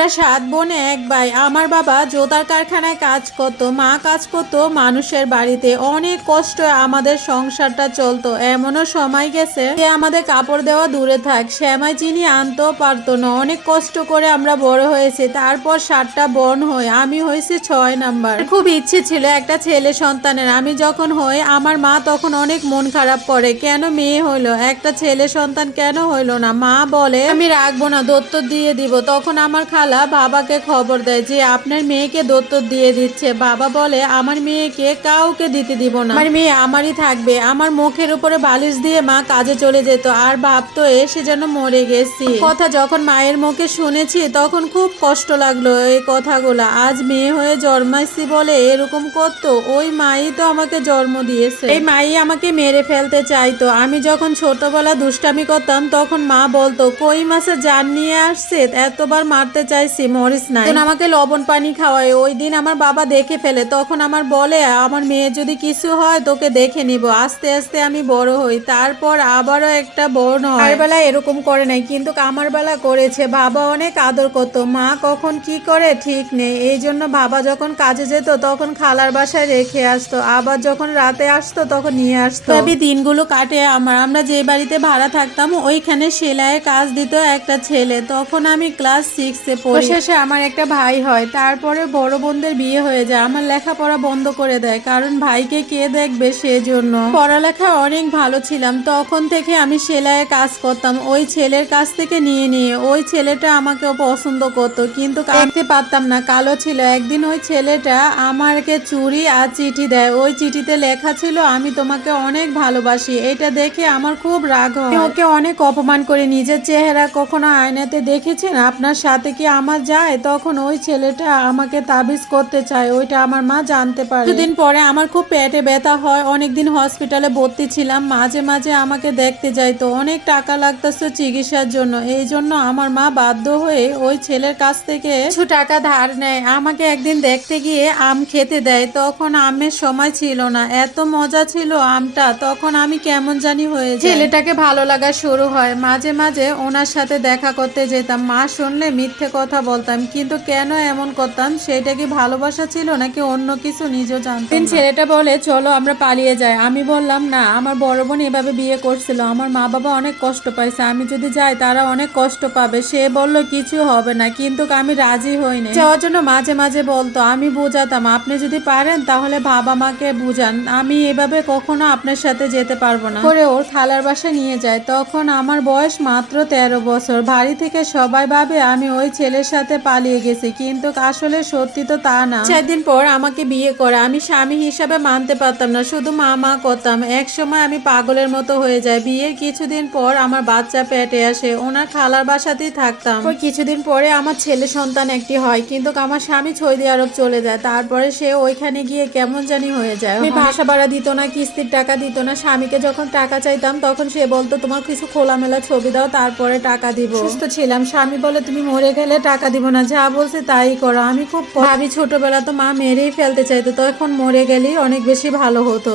আমরা সাত বোনে এক ভাই আমার বাবা জোতার কারখানায় কাজ করতো, মা কাজ করতো, মানুষের বাড়িতে। অনেক কষ্ট আমাদের সংসারটা চলতো। এমনও সময় গেছে যে আমাদের কাপড় দেওয়া দূরে থাক। শ্যামাই চিনি আনতেও পারতো না। অনেক কষ্ট করে আমরা বড় হয়েছি। তারপর সাতটা বোন হই আমি হয়েছি ছয় নাম্বার। খুব ইচ্ছে ছিল একটা ছেলে সন্তানের। আমি যখন হই, আমার মা তখন অনেক মন খারাপ করে। কেন মেয়ে হইল? একটা ছেলে সন্তান কেন হইল না? মা বলে, আমি রাখব না দত্তর দিয়ে দিব। তখন আমার খালা বাবাকে খবর দেয় যে আপনার মেয়েকে দত্তর দিয়ে দিচ্ছে। বাবা বলে, আমার মেয়েকে কাউকে দিতে দিব না। আমার মেয়ে আমারই থাকবে। আমার মুখের উপরে বালিশ দিয়ে মা কাজে চলে যেত। আর ভাবতো এসে যেন মরে গেছি। কথা যখন মায়ের মুখে শুনেছি, তখন খুব কষ্ট লাগল এই কথাগুলো। আজ মেয়ে হয়ে জন্মাইছি বলে এরকম করতো। ওই মাই তো আমাকে জন্ম দিয়েছে। এই মাই আমাকে মেরে ফেলতে চাইতো। আমি যখন ছোটবেলা দুষ্টামি করতাম, তখন মা বলতো, কই মাসে জান নিয়ে আসছে? এতবার মারতে চাইছি মরিস না তখন আমাকে লবণ পানি খাওয়ায়। ওই দিন আমার বাবা দেখে ফেলে। তখন আমার বলে আমার মেয়ে যদি কিছু হয় তোকে দেখে নিব। আস্তে আস্তে আমি বড় হই। তারপর আবারও একটা বোন হয়। আর বেলা এরকম করে নাই কিন্তু আমার বেলা করেছে। বাবা অনেক আদর করতো। মা কখন কি করে ঠিক নেই। এই জন্য বাবা যখন কাজে যেত তখন খালার বাসায় রেখে আসতো। আবার যখন রাতে আসতো তখন নিয়ে আসতো। তবে দিনগুলো কাটে আমার। আমরা যে বাড়িতে ভাড়া থাকতাম ওইখানে সেলাইয়ের কাজ দিত একটা ছেলে। তখন আমি ক্লাস সিক্সে পড়ি শেষে আমার একটা ভাই হয়, তারপরে বড় বোনদের বিয়ে হয়ে যায়। আমার লেখাপড়া বন্ধ করে দেয়, কারণ ভাইকে কে দেখবে সেজন্য। পড়ালেখা অনেক ভালো ছিলাম, তখন থেকে আমি সেলাইয়ের কাজ করতাম। ওই ছেলের কাছ থেকে নিয়ে নিয়ে, ওই ছেলেটা আমাকে পছন্দ করতো, কিন্তু দেখতে পারতাম না। কালো ছিল, একদিন ওই ছেলেটা আমাকে চুরি আর চিঠি দেয়। ওই চিঠিতে লেখা ছিল, আমি তোমাকে অনেক ভালোবাসি। এটা দেখে আমার খুব রাগ হয়। ওকে অনেক অপমান করে। নিজের চেহারা কখনো আয়নাতে দেখেছেন? আপনার সাথে কি আমার যায়, তখন ওই ছেলেটা আমাকে তাবিজ করতে চায়, ওইটা আমার মা জানতে পারে। দুদিন পরে আমার খুব পেটে ব্যথা হয়, অনেকদিন হসপিটালে ভর্তি ছিলাম, মাঝে মাঝে আমাকে দেখতে যাইতো, অনেক টাকা লাগতেছে চিকিৎসার জন্য, এই জন্য আমার মা বাধ্য হয়ে ওই ছেলের কাছ থেকে কিছু টাকা ধার নেয়, আমাকে একদিন দেখতে গিয়ে আম খেতে দেয়, তখন আমের সময় ছিল না, এত মজা ছিল আমটা, তখন আমি কেমন জানি হয়ে ছেলেটাকে ভালো লাগা শুরু হয়, মাঝে মাঝে ওনার সাথে দেখা করতে যেতাম, মা শুনলে মিথ্যে কথা বলতাম কিন্তু কেন এমন করতাম? সেটা কি ভালোবাসা ছিল নাকি অন্য কিছু? নিজেও জানতাম দিন ছেলেটা বলে চলো আমরা পালিয়ে যাই। আমি বললাম না আমার বড় বোন এভাবে বিয়ে করছিল। আমার মা বাবা অনেক কষ্ট পাইছে। আমি যদি যাই তারা অনেক কষ্ট পাবে। সে বলল কিছু হবে না। কিন্তু আমি রাজি হইনি। যাওয়ার জন্য মাঝে মাঝে বলতো আমি বোঝাতাম আপনি যদি পারেন তাহলে বাবা মাকে বুঝান। আমি এভাবে কখনো আপনার সাথে যেতে পারব না। করে ওর খালার বাসায় নিয়ে যায়। তখন আমার বয়স মাত্র তেরো বছর। বাড়ি থেকে সবাই ভাবে আমি ওই ছেলের সাথে পালিয়ে গেছি কিন্তু আসলে সত্যি তো তা না। চার দিন পর আমাকে বিয়ে করে আমি স্বামী হিসাবে মানতে পারতাম না শুধু মা মা করতাম। এক সময় আমি পাগলের মতো হয়ে যায় বিয়ের কিছুদিন পর আমার বাচ্চা পেটে আসে ওনার খালার বাসাতেই থাকতাম। ওই কিছুদিন পরে আমার ছেলে সন্তান একটি হয় কিন্তু আমার স্বামী সৌদি আরব চলে যায় তারপরে সে ওইখানে গিয়ে কেমন জানি হয়ে যায়। আমি বাসা ভাড়া দিত না কিস্তির টাকা দিত না স্বামীকে যখন টাকা চাইতাম তখন সে বলতো তোমার কিছু খোলামেলা ছবি দাও তারপরে টাকা দিব। সুস্থ ছিলাম স্বামী বলে তুমি মরে গেলে টাকা দিব না, যা বলছে তাই করো। আমি খুব ভাবি ছোটবেলা তো মা মেরেই ফেলতে চাইতো, তো এখন মরে গেলেই অনেক বেশি ভালো হতো।